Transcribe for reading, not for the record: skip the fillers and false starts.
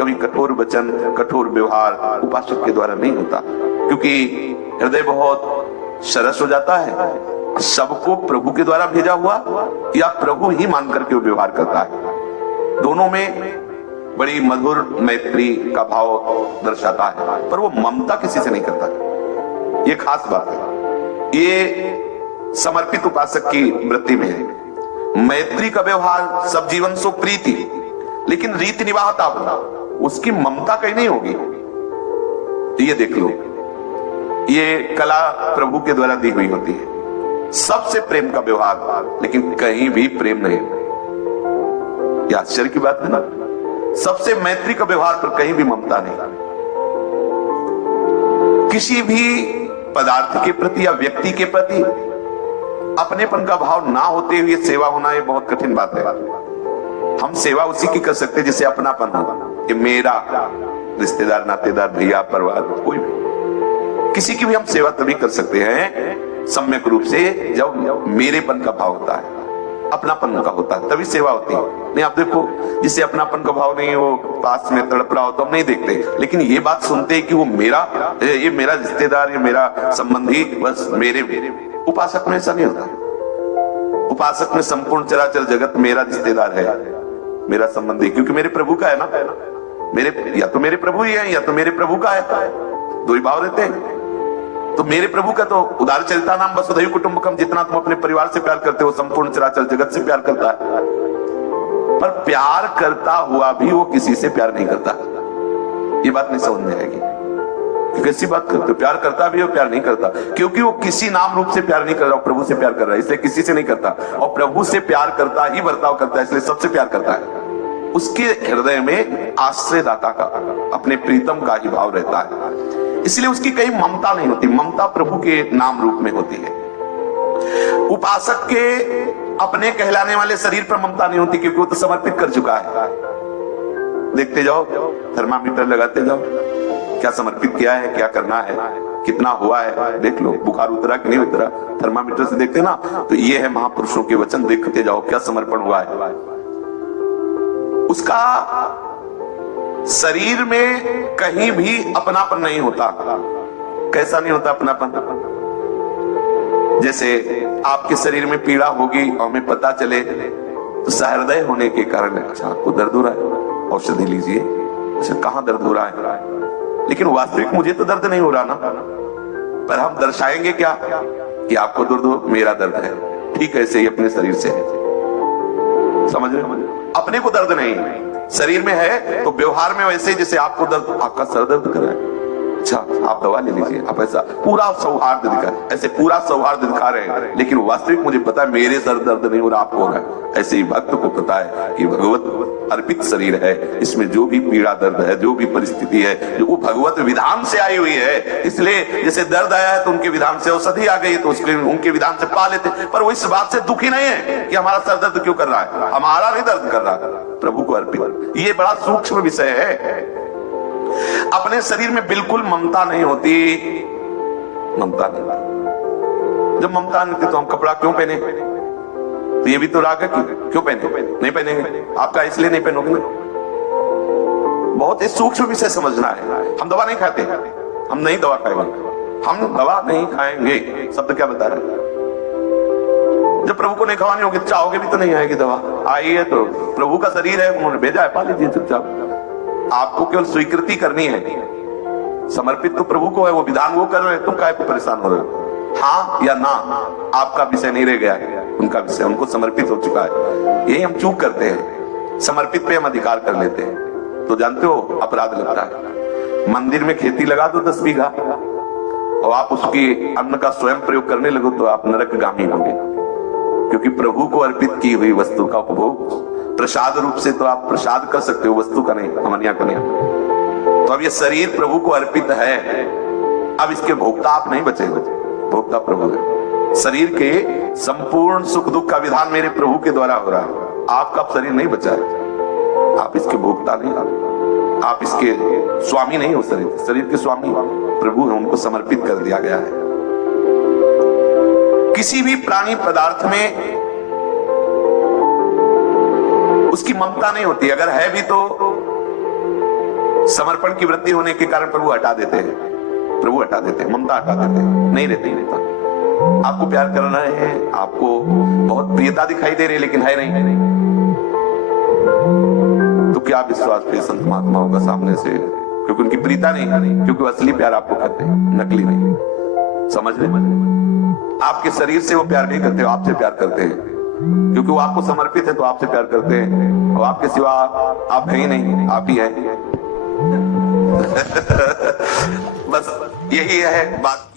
कभी कठोर वचन, कठोर व्यवहार उपासक के द्वारा नहीं होता, क्योंकि हृदय बहुत सरस हो जाता है। सबको प्रभु के द्वारा भेजा हुआ या प्रभु ही मान करके वो व्यवहार करता है, दोनों में बड़ी मधुर मैत्री का भाव दर्शाता है, पर वो ममता किसी से नहीं करता। ये खास बात है, ये समर्पित उपासक की वृत्ति में है। मैत्री का व्यवहार सब जीवन सो प्रीति, लेकिन रीति निवाहता होगा, उसकी ममता कहीं नहीं होगी। ये देख लो, ये कला प्रभु के द्वारा दी हुई होती है, सबसे प्रेम का व्यवहार, लेकिन कहीं भी प्रेम नहीं। ये आश्चर्य की बात है ना, सबसे मैत्री का व्यवहार पर कहीं भी ममता नहीं। किसी भी पदार्थ के प्रति या व्यक्ति के प्रति अपनेपन का भाव ना होते हुए सेवा होना, ये बहुत कठिन बात है। हम सेवा उसी की कर सकते हैं जिसे अपनापन हो, कि मेरा रिश्तेदार, नातेदार, भैया, परिवार, कोई भी, किसी की भी हम सेवा तभी कर सकते हैं सम्यक रूप से जब मेरेपन का भाव होता है, अपनापन का होता है, तभी सेवा होती है। नहीं, आप देखो, जिसे अपनापन का भाव नहीं हो, पास में तड़प रहा हो तो हम नहीं देखते, लेकिन ये बात सुनते हैं कि वो ये मेरा रिश्तेदार, ये मेरा संबंधी, बस मेरे। उपासक में ऐसा नहीं होता। उपासक में संपूर्ण चराचर जगत मेरा रिश्तेदार है, मेरा संबंधी, क्योंकि मेरे प्रभु का है ना। मेरे या तो मेरे प्रभु ही है या तो मेरे प्रभु का है, दो ही भाव रहते हैं। तो मेरे प्रभु का तो उदार चरिता नाम वसुधैव कुटुंबकम, जितना तुम अपने परिवार से प्यार करते हो संपूर्ण चराचर जगत से प्यार करता है। पर प्यार करता हुआ भी वो किसी से प्यार नहीं करता, ये बात नहीं समझ में आएगी। कैसी बात करते हो, प्यार करता भी हो, प्यार नहीं करता, क्योंकि वो किसी नाम रूप से प्यार नहीं कर रहा, प्रभु से प्यार कर रहा है, इसलिए किसी से नहीं करता। और प्रभु से प्यार करता ही बर्ताव करता है, इसलिए सबसे प्यार करता है। उसके हृदय में आश्रयदाता का, अपने प्रीतम का ही भाव रहता है, इसलिए उसकी कहीं ममता नहीं होती। ममता प्रभु के नाम रूप में होती है। उपासक के अपने कहलाने वाले शरीर पर ममता नहीं होती, क्योंकि वो तो समर्पित कर चुका है। देखते जाओ, थर्मामीटर लगाते जाओ, क्या समर्पित किया है, क्या करना है, कितना हुआ है, देख लो। बुखार उतरा कि नहीं उतरा, थर्मामीटर से देखते ना। तो ये है महापुरुषों के वचन, देखते जाओ क्या समर्पण हुआ है। उसका शरीर में कहीं भी अपनापन नहीं होता। कैसा नहीं होता अपनापन? जैसे आपके शरीर में पीड़ा होगी और हमें पता चले, तो सहृदय होने के कारण, अच्छा आपको दर्द हो रहा है, औषधि लीजिए। अच्छा कहां दर्द हो रहा है? लेकिन वास्तविक मुझे तो दर्द नहीं हो रहा ना, पर हम दर्शाएंगे क्या कि आपको दर्द हो, मेरा दर्द है। ठीक है, ऐसे ही अपने शरीर से है, समझ रहे? अपने को दर्द नहीं, शरीर में है तो व्यवहार में वैसे जैसे आपको दर्द, आपका सर दर्द कर रहा है, अच्छा आप दवा ले लीजिए। आप ऐसा पूरा सौहार्द दिखा, ऐसे पूरा सौहार्द दिखा रहे हैं, लेकिन वास्तविक मुझे पता है मेरे सर दर्द नहीं हो रहा, आपको हो रहा है। ऐसे ही भक्त को पता है कि भगवत अर्पित शरीर है, इसमें जो भी पीड़ा दर्द है, जो भी परिस्थिति है, जो वो भगवत विधान से आई हुई है। इसलिए जैसे दर्द आया है तो उनके विधान से औषधि आ गई, तो उसके उनके विधान से पा लेते। पर वो इस बात से दुखी नहीं है कि हमारा सर दर्द क्यों कर रहा है, हमारा नहीं दर्द कर रहा, प्रभु को अर्पित। ये बड़ा सूक्ष्म विषय है। अपने शरीर में बिल्कुल ममता नहीं होती, ममता नहीं। जब ममता नहीं होती तो हम कपड़ा क्यों पहने? तो ये भी तो राग है कि क्यों पहने? नहीं पहनेंगे, आपका इसलिए नहीं पहनोगे ना। बहुत ही सूक्ष्म विषय समझना है। हम दवा नहीं खाते, हम नहीं दवा खाएंगे, हम दवा नहीं खाएंगे, शब्द क्या बता रहे हैं? जब प्रभु को नहीं खवानी होगी, चाहोगे भी तो नहीं आएगी दवा। आई है तो प्रभु का शरीर है, उन्होंने भेजा है, पा लीजिए चुपचाप। आपको केवल स्वीकृति करनी है, समर्पित तो प्रभु को है, वो विधान वो कर रहे हैं, तुम काहे पे परेशान हो रहे हो? हाँ या ना आपका विषय नहीं रह गया है, उनका विषय, उनको समर्पित हो चुका है। यही हम चूक करते हैं, समर्पित पे हम अधिकार कर लेते हैं, तो जानते हो अपराध लगता है। मंदिर में खेती लगा दो 10 बीघा और आप उसकी अन्न का स्वयं प्रयोग करने लगो तो आप नरकगामी होंगे, क्योंकि प्रभु को अर्पित की हुई वस्तु का उपभोग प्रसाद रूप से तो आप प्रसाद कर सकते हो, वस्तु का नहीं, अमनिया का नहीं। तो अब ये शरीर प्रभु को अर्पित है, अब इसके भोक्ता आप नहीं बचेंगे, भोक्ता प्रभु है। शरीर के संपूर्ण सुख दुख का विधान मेरे प्रभु के द्वारा हो रहा है, आपका शरीर नहीं बचा है, आप इसके भोक्ता नहीं, आप इसके स्वामी नहीं हो। शरीर के स्वामी प्रभु है, उनको समर्पित कर दिया गया है। किसी भी प्राणी पदार्थ में उसकी ममता नहीं होती, अगर है भी तो समर्पण की वृत्ति होने के कारण प्रभु हटा देते हैं, प्रभु हटा देते हैं, ममता हटा देते हैं, नहीं रहती ममता। आपको प्यार करना है, आपको बहुत प्रियता दिखाई दे रही है लेकिन है नहीं, तो क्या विश्वास फिर संत महात्माओं का सामने से, क्योंकि उनकी प्रीता नहीं, क्योंकि वो असली प्यार आपको करते हैं, नकली नहीं। समझ रहे? आपके शरीर से वो प्यार नहीं करते, आपसे प्यार करते हैं, क्योंकि वो आपको समर्पित है तो आपसे प्यार करते हैं, और आपके सिवा आप है ही नहीं, आप ही हैं। बस यही है बात।